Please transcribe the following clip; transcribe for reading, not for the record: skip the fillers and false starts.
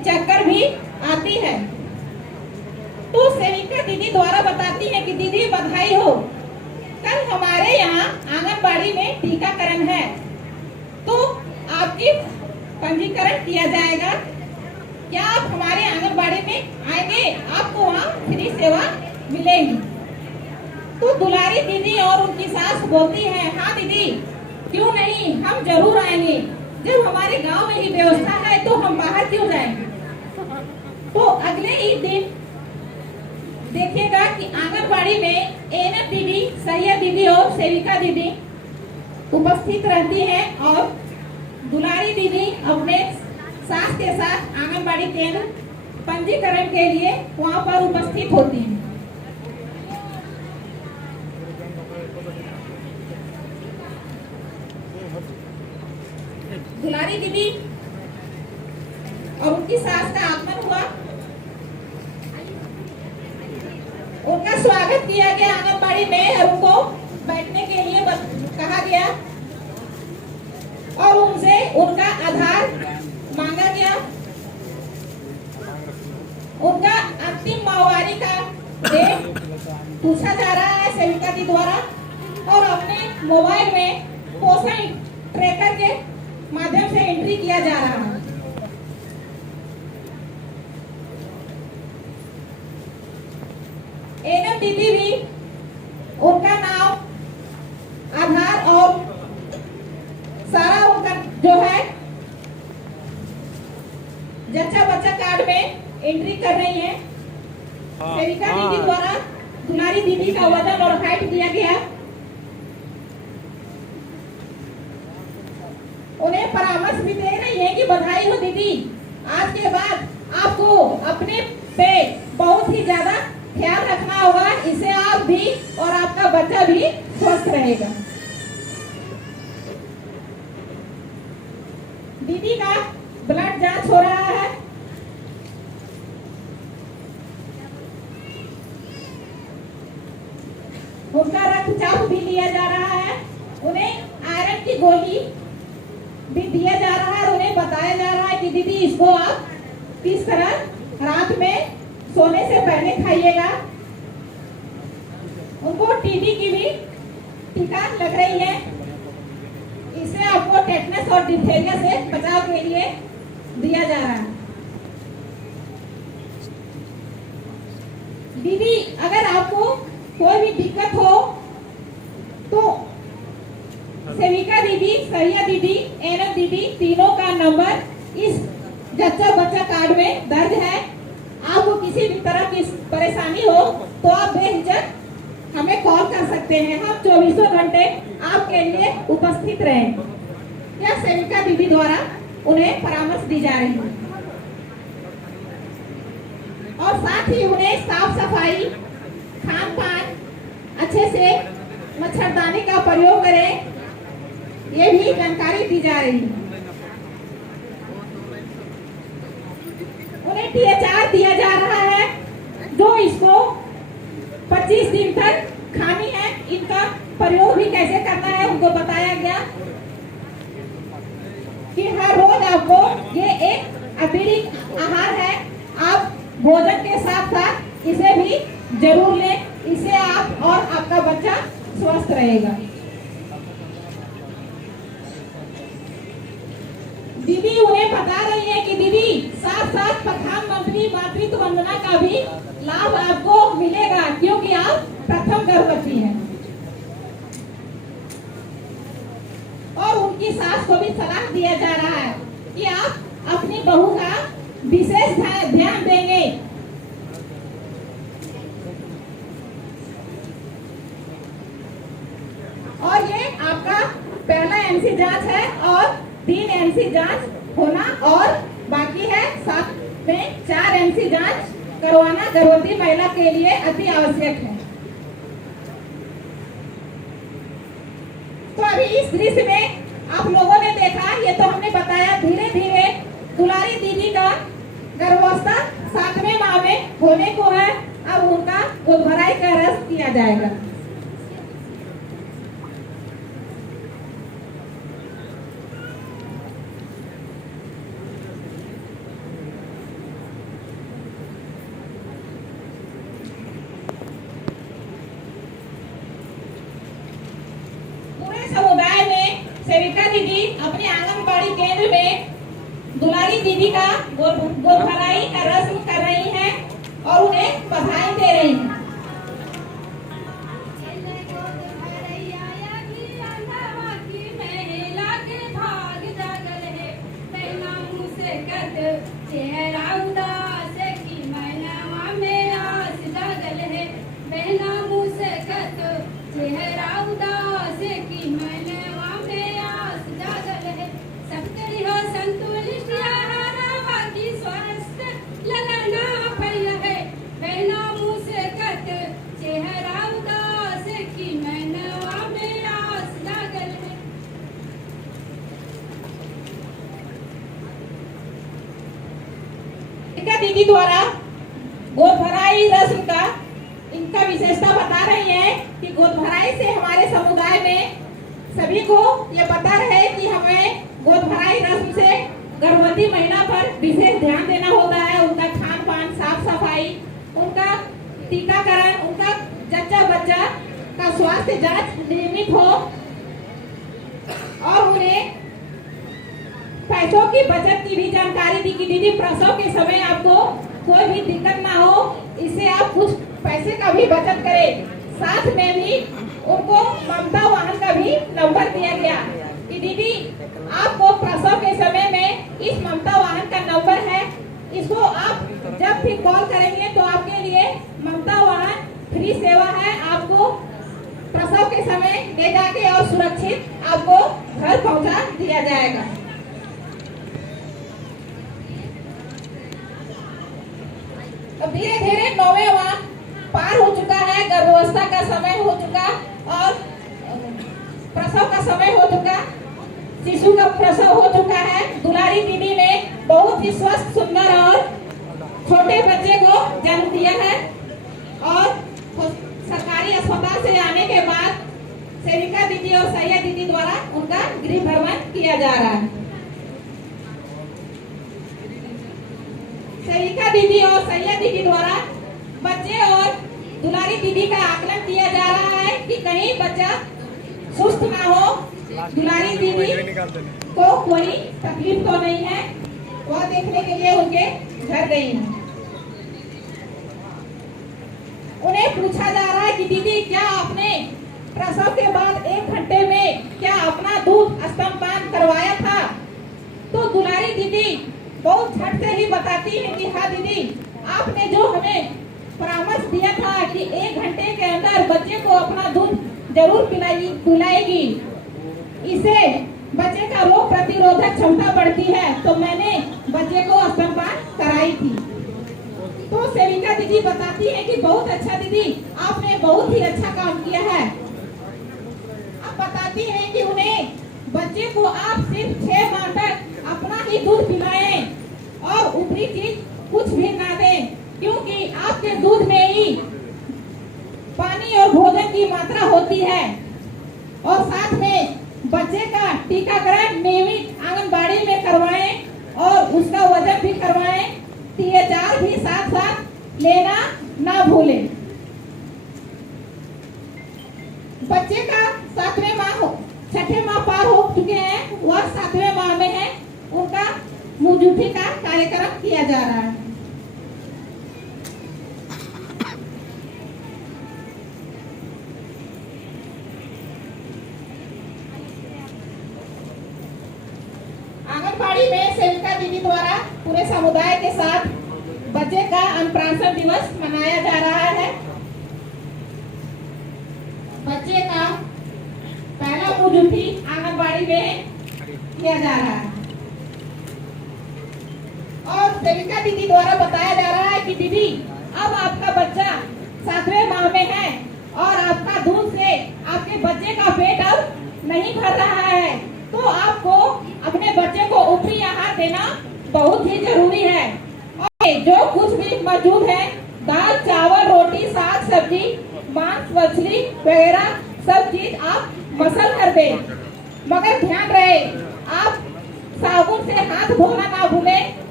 चक्कर भी आती है। तो सेविका दीदी द्वारा बताती है कि दीदी बधाई हो, कल हमारे यहाँ आंगनबाड़ी में टीकाकरण है, तो आपकी पंजीकरण किया जाएगा। क्या आप हमारे आंगनबाड़ी में आएंगे? आपको वहाँ फ्री सेवा मिलेगी। तो दुलारी दीदी और उनकी सास बोलती है, हाँ दीदी क्यों नहीं, हम जरूर आएंगे। जब हमारे गांव में ही व्यवस्था है तो हम बाहर क्यों जाएंगे। तो अगले ही दिन देखिएगा कि आंगनबाड़ी में एएनएम दीदी, सैया दीदी और सेविका दीदी उपस्थित रहती हैं और दुलारी दीदी अपने सास के साथ आंगनबाड़ी केंद्र पंजीकरण के लिए वहां पर उपस्थित होती हैं। दुलारी दीदी और उनकी सास का आगमन हुआ, उनका स्वागत किया गया आंगनबाड़ी में और उनको बैठने के लिए कहा गया और उनसे उनका आधार मांगा गया। उनका अंतिम माहवारी का डेट पूछा जा रहा है सेविका जी द्वारा और अपने मोबाइल में पोषण ट्रैकर के माध्यम से एंट्री किया जा रहा है। एएनएम दीदी भी उनका नाम, आधार और सारा उनका जो है जच्चा बच्चा कार्ड में एंट्री कर रही है। सेविका दीदी द्वारा दुलारी दीदी का वजन और हाइट दिया गया। उन्हें परामर्श भी दे रही है कि बधाई हो दीदी, आज के बाद आपको अपने पे बहुत ही ज्यादा ख्याल रखना होगा, इससे आप भी और आपका बच्चा भी स्वस्थ रहेगा। दीदी का ब्लड जांच हो रहा है। उनका रक्तचाप भी लिया जा रहा है। उन्हें आयरन की गोली भी दिया जा रहा है और उन्हें बताया जा रहा है कि दीदी इसको आप किस तरह रात में सोने से पहले खाइएगा। उनको टीबी की भी टीका लग रही है, इसे आपको टेटनस और डिप्थीरिया से बचाव के लिए दिया जा रहा है। दीदी अगर आपको कोई भी दिक्कत हो तो सेविका दीदी, सैया दीदी, एएनएम दीदी तीनों का नंबर इस जच्चा बच्चा कार्ड में दर्ज है। आपको किसी भी तरह की परेशानी हो तो आप बेहिचक हमें कॉल कर सकते हैं। हम 24 घंटे आपके लिए उपस्थित रहें। यह सेविका दीदी द्वारा उन्हें परामर्श दी जा रही है और साथ ही उन्हें साफ सफाई, खान पान अच्छे से, मच्छरदानी का प्रयोग करें, ये भी जानकारी दी जा रही है। उन्हें THR दिया जा रहा है जो इसको 25 दिन तक खानी है। इनका प्रयोग भी कैसे करना है उनको बताया गया कि हर रोज आपको ये एक अतिरिक्त आहार है, आप भोजन के साथ साथ इसे भी जरूर लें, इससे आप और आपका बच्चा स्वस्थ रहेगा। दीदी उन्हें बता रही है कि दीदी साथ साथ प्रधानमंत्री मातृत्व वंदना का भी लाभ आपको मिलेगा क्योंकि आप प्रथम गर्भवती हैं। और उनकी सास को भी सलाह दिया जा रहा है कि आप अपनी बहू का विशेष ध्यान देंगे। और ये आपका पहला एमसी जांच है और 3 एमसी जांच होना और बाकी है, साथ में 4 एमसी जांच करवाना गर्भवती महिला के लिए अति आवश्यक है। तो अभी इस दृश्य में आप लोगों ने देखा, ये तो हमने बताया धीरे धीरे दुलारी दीदी का गर्भावस्था 7वें माह में होने को है। अब उनका गोदभराई का रस किया जाएगा। सेविका दीदी अपने आंगनबाड़ी केंद्र में दुलारी दीदी का गोद भराई का रस्म कर रही हैं और उन्हें बधाई दे रही हैं। चेहरा उदास की मनवा में आस जागल है, बहना मुस्कत चेहरा उदास की मनवा में आस जागल है। सब तेरी हो संतुलित हवा की स्वस्थ ललना पई है, बहना मुस्कत चेहरा उदास की मनवा में आस जागल है। दीदी द्वारा गोद भराई रस्म का इनका विशेषता बता रही है कि गोद भराई से हमारे समुदाय में सभी को ये पता है कि हमें गोद भराई रस्म से गर्भवती महिला पर विशेष ध्यान देना होता है। उनका खान पान, साफ सफाई, उनका टीकाकरण, उनका जच्चा बच्चा का स्वास्थ्य जांच नियमित हो और उन्हें पैसों की बचत की भी जानकारी दी कि दीदी प्रसव के समय आपको कोई भी दिक्कत ना हो, इससे आप कुछ पैसे का भी बचत करें। साथ में भी उनको ममता वाहन का भी नंबर दिया गया कि दीदी आपको प्रसव के समय में इस ममता वाहन का नंबर है, इसको आप जब भी कॉल करेंगे तो आपके लिए ममता वाहन फ्री सेवा है। आपको प्रसव के समय ले जाके और सुरक्षित आपको घर पहुंचा दिया जाएगा। अब धीरे धीरे 9वें माह पार हो चुका है, गर्भावस्था का समय हो चुका और प्रसव का समय हो चुका, शिशु का प्रसव हो चुका है। दुलारी दीदी ने बहुत ही स्वस्थ, सुंदर और छोटे बच्चे को जन्म दिया है और सरकारी अस्पताल से आने के बाद सेविका दीदी और सैया दीदी द्वारा उनका गृह भ्रमण किया जा रहा है। सेविका दीदी और सैया दीदी द्वारा बच्चे और दुलारी दीदी का आकलन किया जा रहा है कि कहीं बच्चा सुस्त ना हो, दुलारी दीदी को कोई तकलीफ तो नहीं है, वह देखने के लिए उनके घर गई हैं। उन्हें पूछा जा रहा है कि दीदी क्या आपने प्रसव के बाद 1 घंटे में क्या अपना दूध स्तनपान करवाया था? तो दुलारी दीदी बहुत झट से ही बताती है कि हाँ दीदी, आपने जो हमें परामर्श दिया था कि 1 घंटे के अंदर बच्चे को अपना दूध जरूर पिलाएगी, इससे बच्चे का रोग प्रतिरोधक क्षमता बढ़ती है, तो मैंने बच्चे को स्तनपान कराई थी। तो सेविका दीदी बताती है कि बहुत अच्छा दीदी, आपने बहुत ही अच्छा काम किया है। अब बताती है कि उन्हें बच्चे को आप सिर्फ 6 माह तक अपना ही दूध पिलाएं और ऊपरी चीज कुछ भी ना दें, क्योंकि आपके दूध में ही पानी और भोजन की मात्रा होती है। और साथ में बच्चे का टीकाकरण नियमित आंगनबाड़ी में करवाएं और उसका वजन भी करवाएं, THR भी साथ साथ लेना ना भूलें। बच्चे का 7वें माह 6ठे माह पार हो चुके हैं, वह 7वें माह में है, उनका मुंहजूठी का कार्यक्रम किया जा रहा है। आंगनबाड़ी में सेविका दीदी द्वारा पूरे समुदाय के साथ बच्चे का अन्नप्राशन दिवस मनाया जा रहा है। बच्चे का पहला मुंहजूठी आंगनबाड़ी में किया जा रहा है और सेविका दीदी द्वारा बताया जा रहा है कि दीदी अब आपका बच्चा 7वें माह में है और आपका दूध से आपके बच्चे का पेट अब नहीं भर रहा है, तो आपको अपने बच्चे को ऊपरी आहार देना बहुत ही जरूरी है। और जो कुछ भी मौजूद है, दाल, चावल, रोटी, साग, सब्जी, मांस, मछली वगैरह सब चीज आप मसल कर दें, मगर ध्यान रहे आप साबुन से हाथ धोना ना भूलें